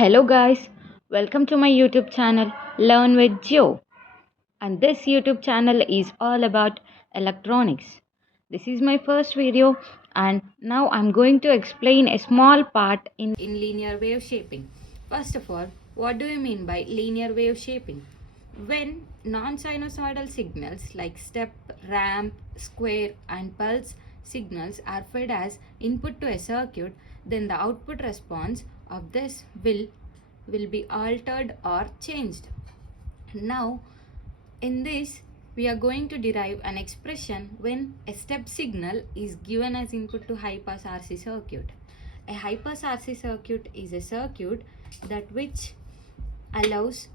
Hello, guys, welcome to my YouTube channel Learn with Joe. And this YouTube channel is all about electronics. This is my first video, and now I'm going to explain a small part in linear wave shaping. First of all, what do you mean by linear wave shaping? When non-sinusoidal signals like step, ramp, square, and pulse signals are fed as input to a circuit, then the output response of this will be altered or changed. Now, in this, we are going to derive an expression when a step signal is given as input to high-pass RC circuit. A high-pass RC circuit is a circuit that which allows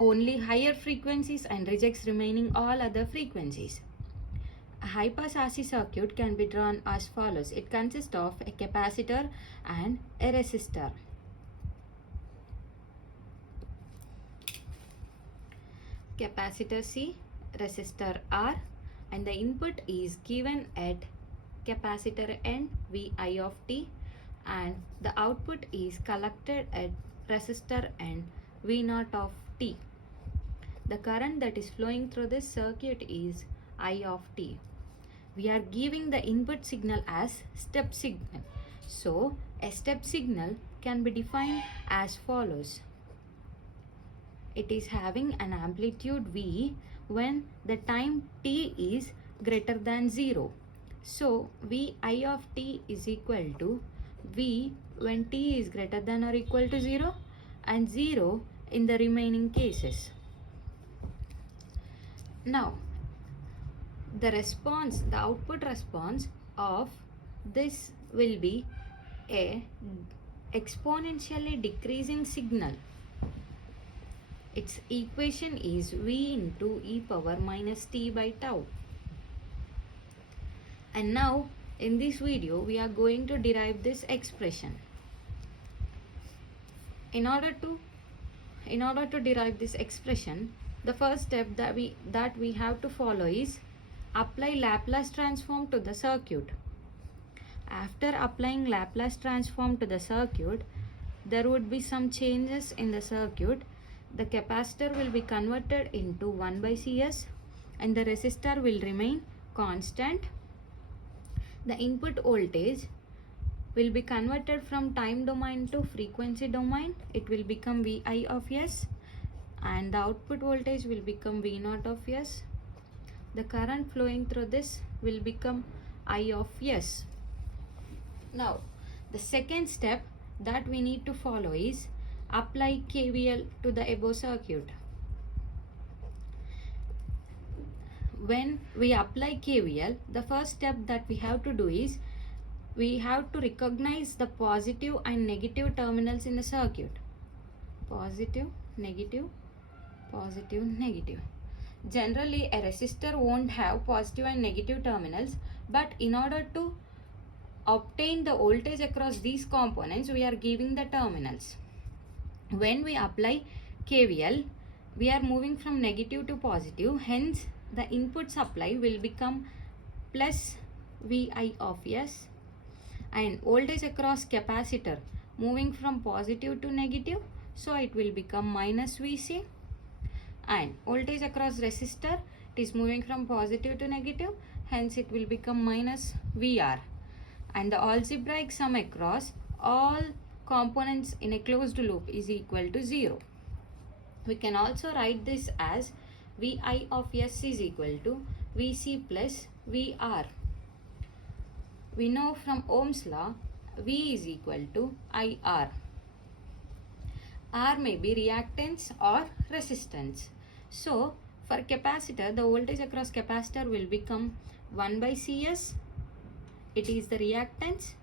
only higher frequencies and rejects remaining all other frequencies. A high-pass RC circuit can be drawn as follows. It consists of a capacitor and a resistor. Capacitor C, resistor R, and the input is given at capacitor N Vi of t, and the output is collected at resistor N V0 of t. The current that is flowing through this circuit is I of t. We are giving the input signal as step signal. So, a step signal can be defined as follows. It is having an amplitude V when the time t is greater than 0. So, Vi of t is equal to V when t is greater than or equal to 0 and 0 in the remaining cases. Now, the output response of this will be a exponentially decreasing signal. Its equation is V into e power minus t by tau. And now, in this video, we are going to derive this expression. In order to derive this expression, the first step that we have to follow is apply Laplace transform to the circuit. After applying Laplace transform to the circuit, there would be some changes in the circuit. The capacitor will be converted into 1 by Cs and the resistor will remain constant. The input voltage will be converted from time domain to frequency domain. It will become Vi of S and the output voltage will become V0 of S. The current flowing through this will become I of S. Now, the second step that we need to follow is apply KVL to the above circuit. When we apply KVL, the first step that we have to do is we have to recognize the positive and negative terminals in the circuit. Positive, negative, positive, negative. Generally, a resistor won't have positive and negative terminals, but in order to obtain the voltage across these components, we are giving the terminals. When we apply KVL, we are moving from negative to positive, hence the input supply will become plus Vi of S, and voltage across capacitor moving from positive to negative, so it will become minus Vc, and voltage across resistor, it is moving from positive to negative, hence it will become minus Vr, and the algebraic sum across all components in a closed loop is equal to 0. We can also write this as Vi of S is equal to Vc plus Vr. We know from Ohm's law, V is equal to IR. R may be reactance or resistance. So, for capacitor, the voltage across capacitor will become 1 by Cs. It is the reactance.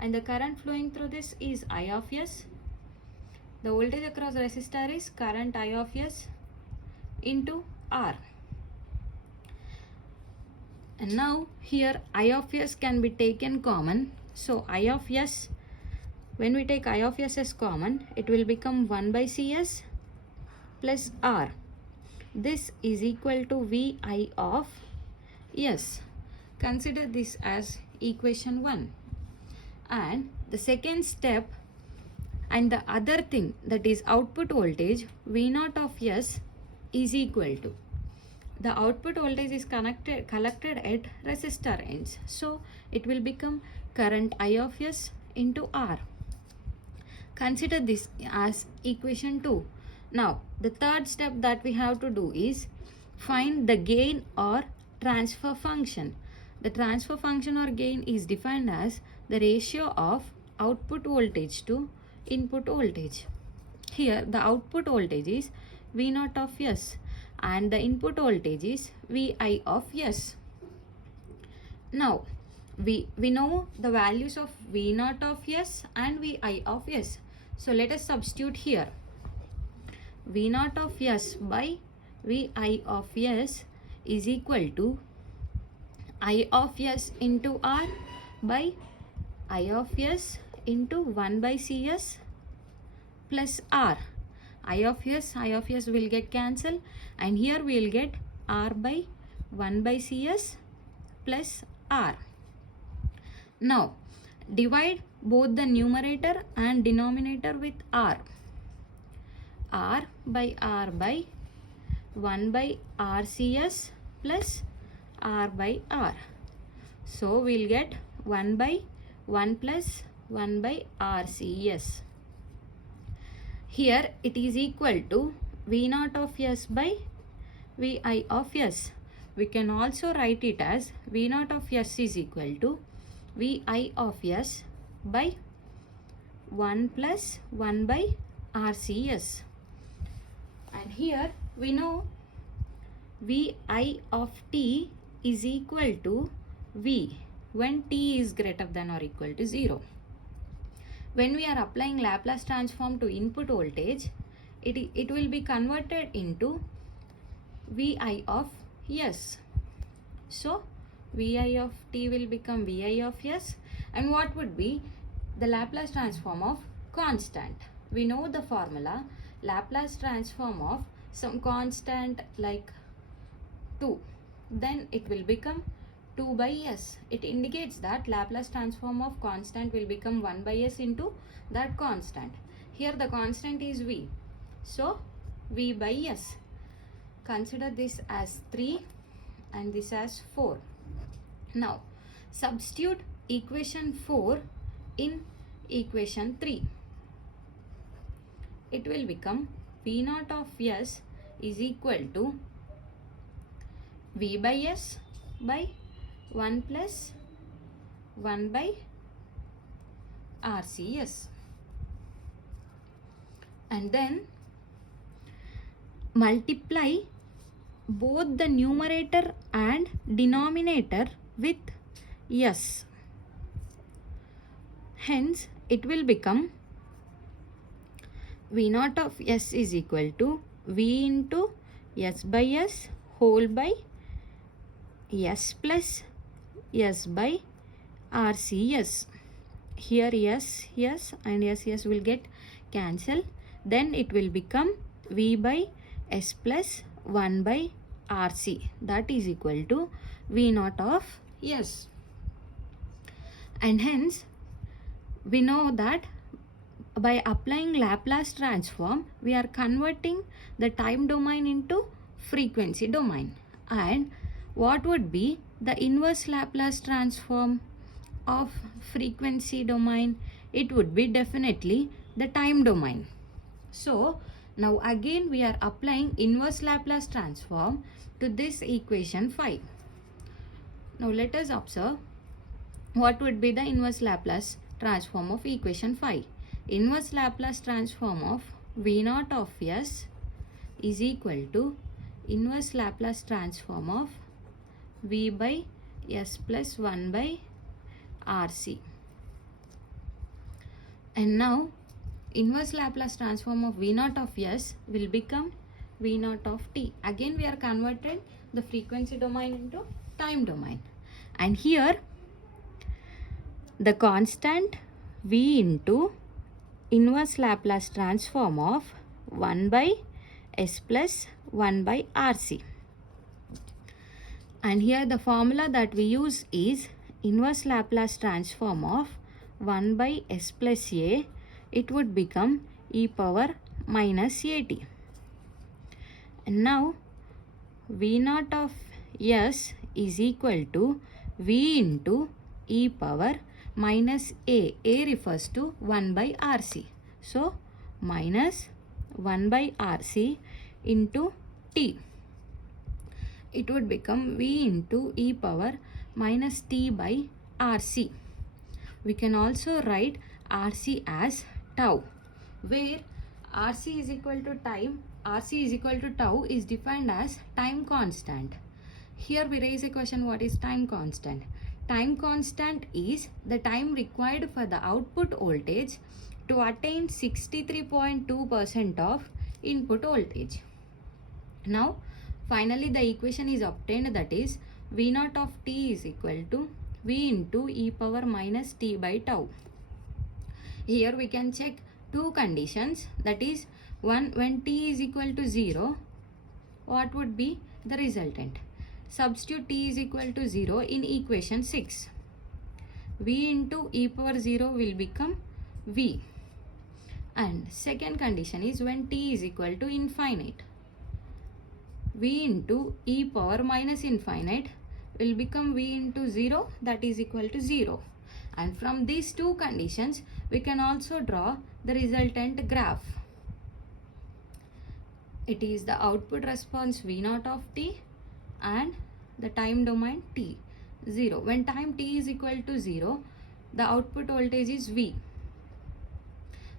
And the current flowing through this is I of S. The voltage across resistor is current I of S into R. And now here I of S can be taken common. So I of S, when we take I of S as common, it will become 1 by Cs plus R. This is equal to Vi of S. Consider this as equation 1. And the second step, and the other thing, that is output voltage V naught of S is equal to, the output voltage is collected at resistor ends, so it will become current I of S into R. Consider this as equation 2. Now the third step that we have to do is find the gain or transfer function. The transfer function or gain is defined as the ratio of output voltage to input voltage. Here the output voltage is V naught of S and the input voltage is Vi of S. Now we know the values of V naught of S and Vi of S. So let us substitute here. V naught of S by Vi of S is equal to I of S into R by I of S into 1 by Cs plus R. I of S will get cancelled, and here we will get R by 1 by Cs plus R. Now divide both the numerator and denominator with R. R by 1 by RCS plus R by R. So we'll get 1 by 1 plus 1 by RCS. Here it is equal to V naught of S by Vi of S. We can also write it as V naught of S is equal to Vi of S by 1 plus 1 by RCS. And here we know Vi of t is equal to V when t is greater than or equal to 0. When we are applying Laplace transform to input voltage, it will be converted into Vi of S. So Vi of t will become Vi of S. And what would be the Laplace transform of constant? We know the formula, Laplace transform of some constant like 2. Then it will become 2 by S. It indicates that Laplace transform of constant will become 1 by S into that constant. Here the constant is V. So V by S. Consider this as 3 and this as 4. Now substitute equation 4 in equation 3. It will become V naught of S is equal to V by S by 1 plus 1 by RCS. And then multiply both the numerator and denominator with S. Hence it will become V naught of S is equal to V into S by S whole by S plus S by RCS. Here S and S will get cancelled. Then it will become V by S plus 1 by RC. That is equal to V naught of S. And hence we know that by applying Laplace transform, we are converting the time domain into frequency domain. And what would be the inverse Laplace transform of frequency domain? It would be definitely the time domain. So now again we are applying inverse Laplace transform to this equation 5. Now let us observe what would be the inverse Laplace transform of equation 5. Inverse Laplace transform of V naught of S is equal to inverse Laplace transform of V by S plus 1 by RC. And now inverse Laplace transform of V naught of S will become V naught of t. Again we are converted the frequency domain into time domain. And here the constant V into inverse Laplace transform of 1 by S plus 1 by RC. And here the formula that we use is inverse Laplace transform of 1 by S plus A it would become e power minus at. And now V naught of s is equal to V into e power minus a. A refers to 1 by RC. So minus 1 by RC into t. It would become V into e power minus t by RC. We can also write RC as tau, where RC is equal to time, RC is equal to tau is defined as time constant. Here we raise a question, what is time constant? Time constant is the time required for the output voltage to attain 63.2% of input voltage. Now finally the equation is obtained, that is V naught of t is equal to V into e power minus t by tau. Here we can check two conditions, that is one, when t is equal to 0, what would be the resultant? Substitute t is equal to 0 in equation 6. V into e power 0 will become V. And second condition is when t is equal to infinite. V into e power minus infinite will become V into 0, that is equal to 0. And from these two conditions, we can also draw the resultant graph. It is the output response V naught of t and the time domain t, 0. When time t is equal to 0, the output voltage is V.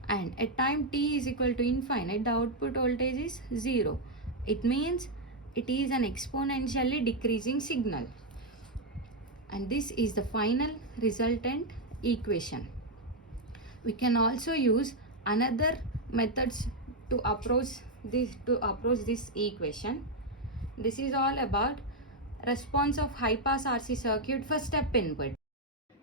And at time t is equal to infinite, the output voltage is 0. It means it is an exponentially decreasing signal. And this is the final resultant equation. We can also use another methods to approach this equation. This is all about response of high pass RC circuit for step input.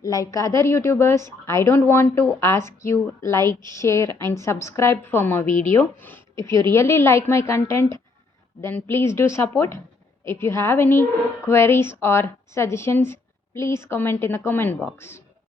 Like other YouTubers, I don't want to ask you like, share and subscribe for my video. If you really like my content, then please do support. If you have any queries or suggestions, please comment in the comment box.